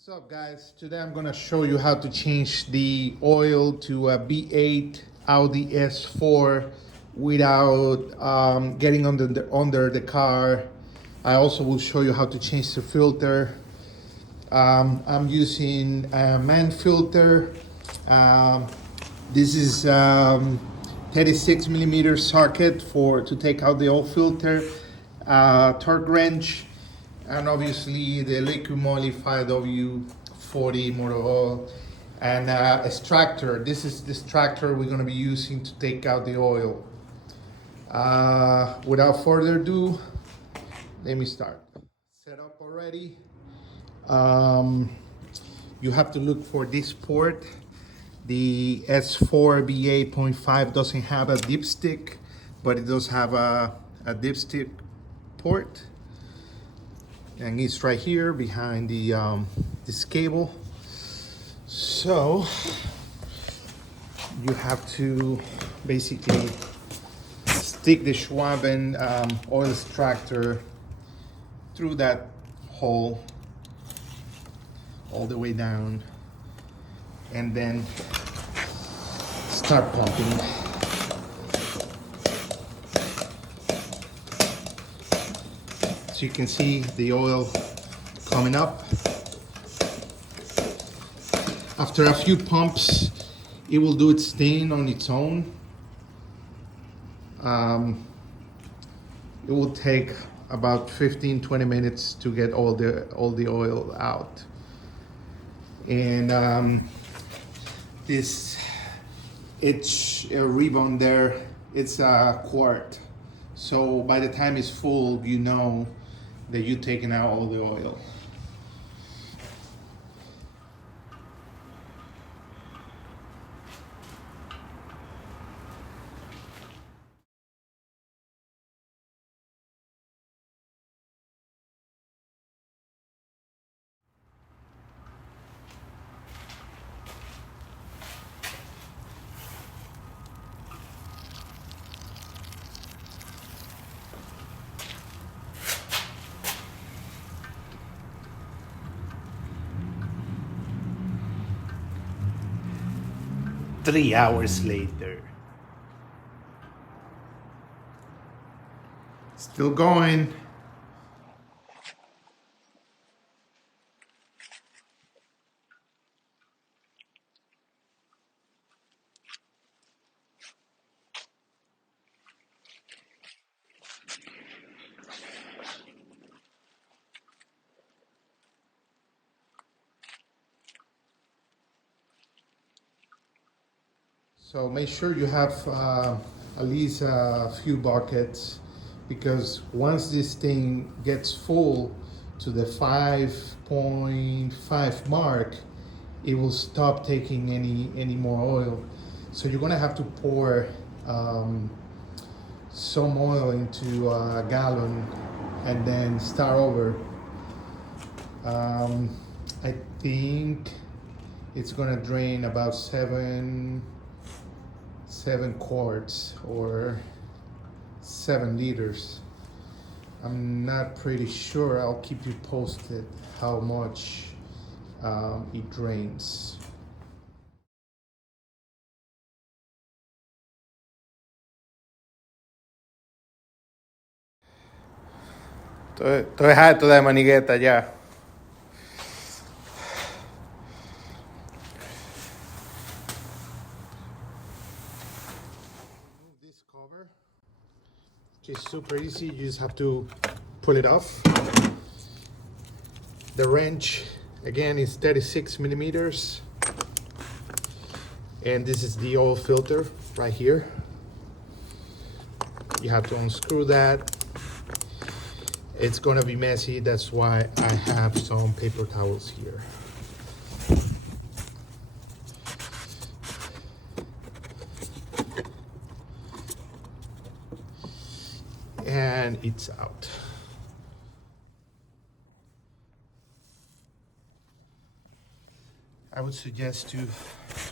What's up, guys? Today I'm gonna show you how to change the oil to a B8 Audi S4 without getting under the car. I also will show you how to change the filter. I'm using a Mann filter. This is 36 millimeter socket to take out the old filter, torque wrench, and obviously the Liqui Molly 5W40 motor oil, and extractor. This is the extractor we're going to be using to take out the oil. Without further ado, let me start. Set up already. You have to look for this port. The S4 B8.5 doesn't have a dipstick, but it does have a dipstick port, and it's right here behind the this cable. So you have to basically stick the Schwaben oil extractor through that hole all the way down, and then start pumping. So you can see the oil coming up. After a few pumps, it will do its thing on its own. It will take about 15-20 minutes to get all the oil out. And it's a rebound there, it's a quart. So by the time it's full, you know that you've taken out all the oil. Three hours later. Still going. So make sure you have at least a few buckets, because once this thing gets full to the 5.5 mark, it will stop taking any more oil. So you're gonna have to pour some oil into a gallon and then start over. I think it's gonna drain about seven quarts or 7 liters. I'm not pretty sure. I'll keep you posted how much it drains. Estoy harto de manigueta ya. This cover, which is super easy. You just have to pull it off. The wrench, again, is 36 millimeters. And this is the oil filter right here. You have to unscrew that. It's gonna be messy, that's why I have some paper towels here. And it's out. I would suggest to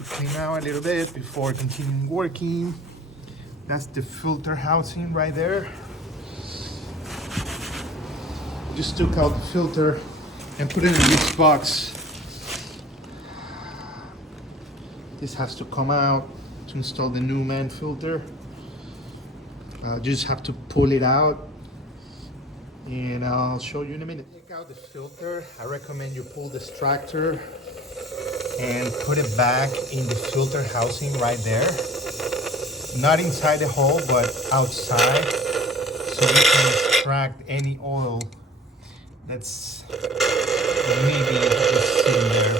clean out a little bit before continuing working. That's the filter housing right there. Just took out the filter and put it in this box This has to come out to install the new Mann filter. You just have to pull it out, and I'll show you in a minute. Take out the filter. I recommend you pull the extractor and put it back in the filter housing right there. Not inside the hole, but outside, so you can extract any oil that's maybe just sitting there.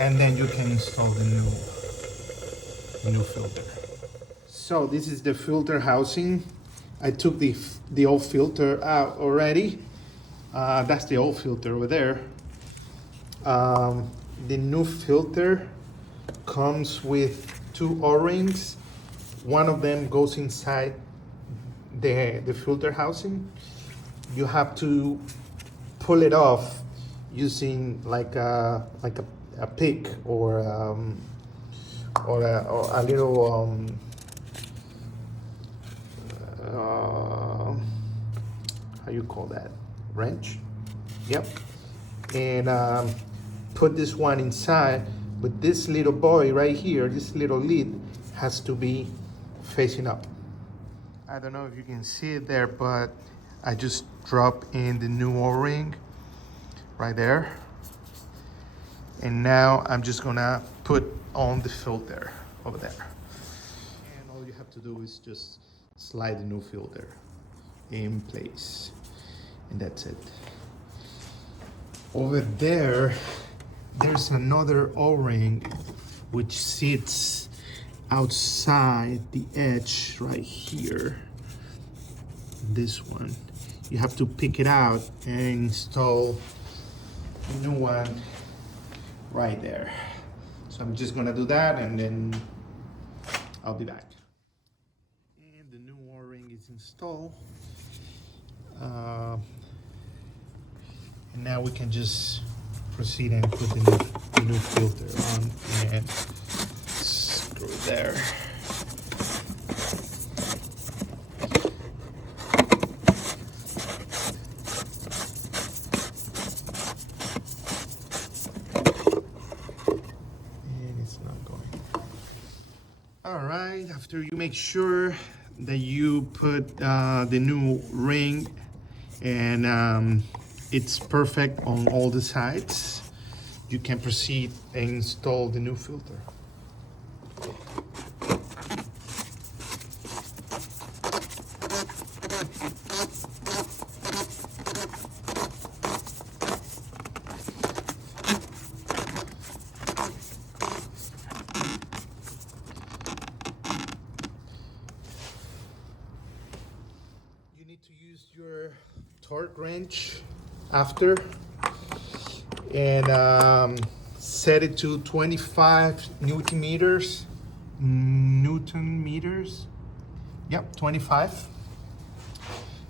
And then you can install the new filter. So this is the filter housing. I took the old filter out already. That's the old filter over there. The new filter comes with two O-rings. One of them goes inside the filter housing. You have to pull it off using like a pick or a little how you call that, wrench? Yep. And put this one inside, but this little boy right here, this little lid has to be facing up. I don't know if you can see it there, but I just dropped in the new O-ring right there. And now I'm just gonna put on the filter over there. And all you have to do is just slide the new filter in place. And that's it. Over there, there's another O-ring which sits outside the edge right here. This one. You have to pick it out and install the new one right there. So I'm just gonna do that and then I'll be back. And the new O-ring is installed. And now we can just proceed and put the new filter on and screw it there. And it's not going. All right, after you make sure that you put the new ring and it's perfect on all the sides, you can proceed and install the new filter. You need to use your torque wrench after and set it to 25 Newton meters. Yep, 25.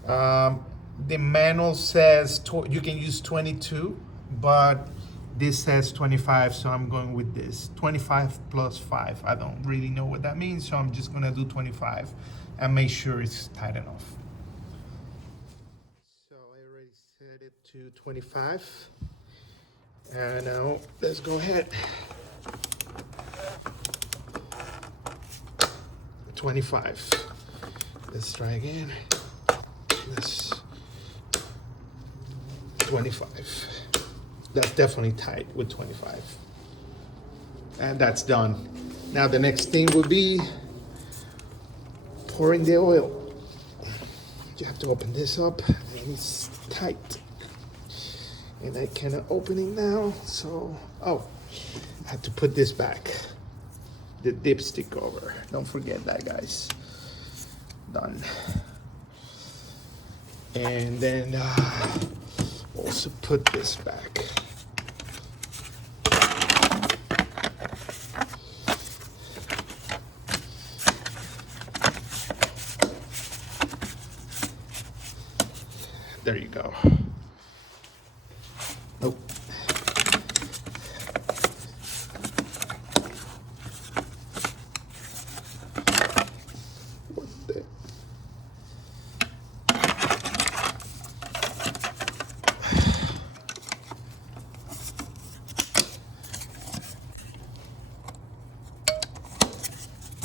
The manual says you can use 22, but this says 25, so I'm going with this. 25 plus 5. I don't really know what that means, so I'm just gonna do 25 and make sure it's tight enough. So I already set it to 25. And now let's go ahead. 25. Let's try again. This 25. That's definitely tight with 25. And that's done. Now the next thing will be pouring the oil. You have to open this up and it's tight. And I cannot open it now, so, oh, I have to put this back. The dipstick over. Don't forget that, guys. Done. And then also put this back. There you go. Nope. What the?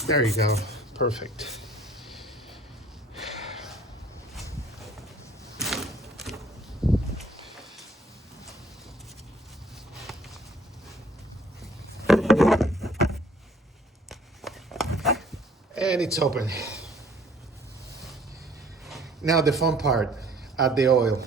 There you go. Perfect. And it's open. Now the fun part, add the oil.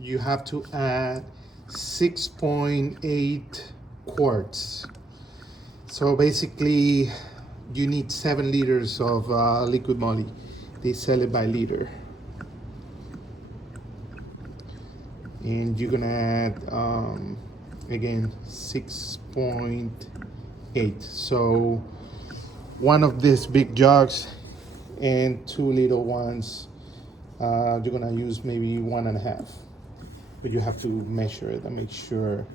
You have to add 6.8 quarts. So basically, you need 7 liters of Liqui Molly. They sell it by liter. And you're gonna add, again, 6.8. So one of these big jugs and 2 little ones, you're gonna use maybe 1.5. But you have to measure it and make sure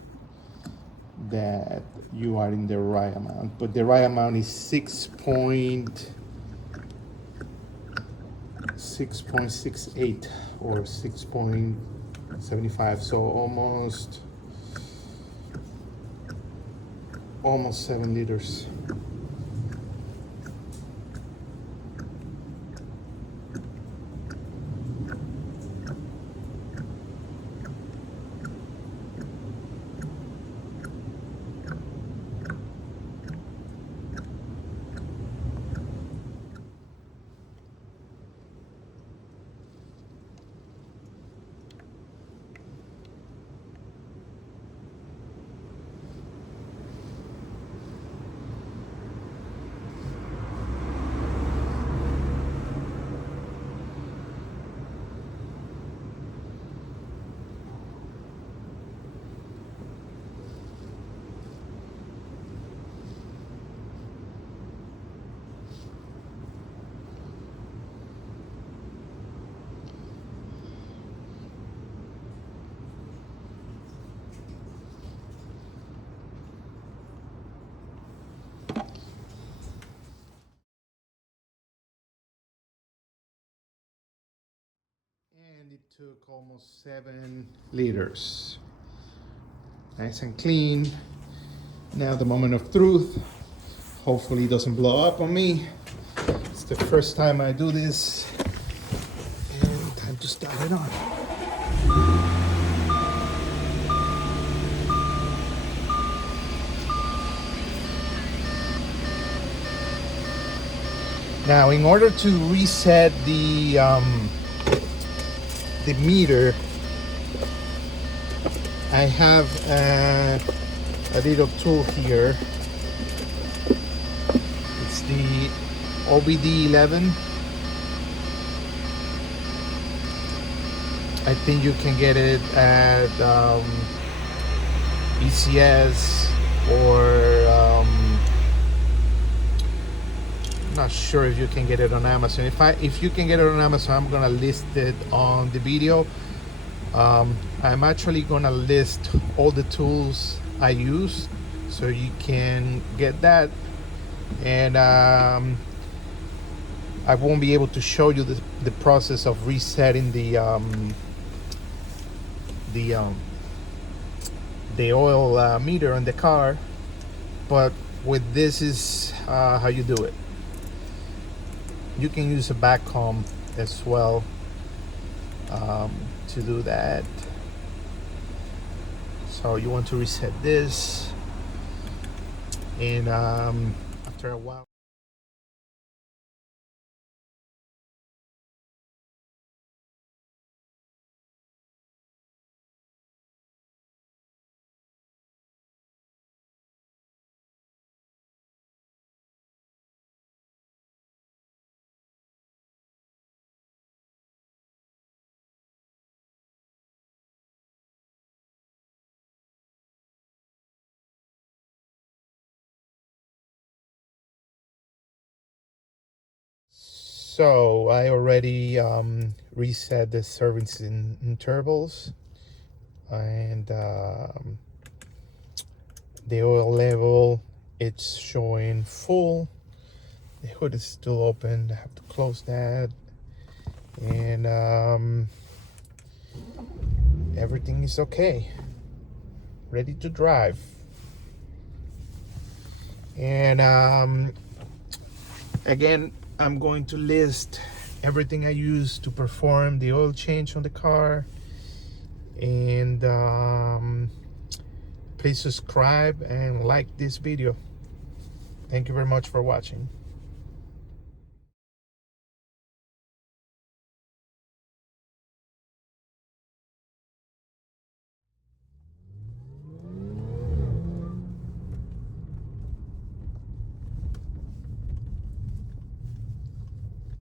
that you are in the right amount. But the right amount is 6.68 or 6.75, so almost 7 liters. And it took almost 7 liters. Nice and clean. Now the moment of truth. Hopefully it doesn't blow up on me. It's the first time I do this. And time to start it on. Now, in order to reset the meter, I have a little tool here. It's the Obdeleven. I think you can get it at ECS or I'm not sure if you can get it on Amazon. If you can get it on Amazon, I'm gonna list it on the video. I'm actually gonna list all the tools I use so you can get that. And I won't be able to show you the process of resetting the oil meter on the car, but with this is how you do it. You can use a back comb as well to do that. So you want to reset this, and after a while, so I already reset the service intervals. and the oil level, it's showing full. The hood is still open. I have to close that, and everything is okay, ready to drive. And again, I'm going to list everything I use to perform the oil change on the car. And please subscribe and like this video. Thank you very much for watching.